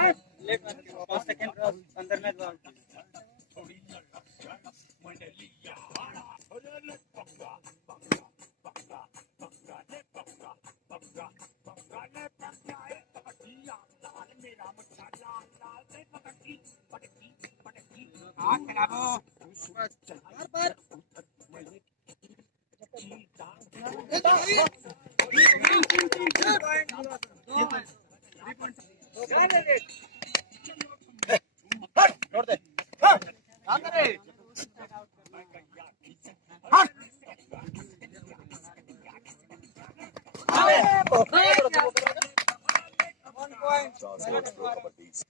5 second अंदर में छोड़ दे Charles Lord's Pro Kabaddi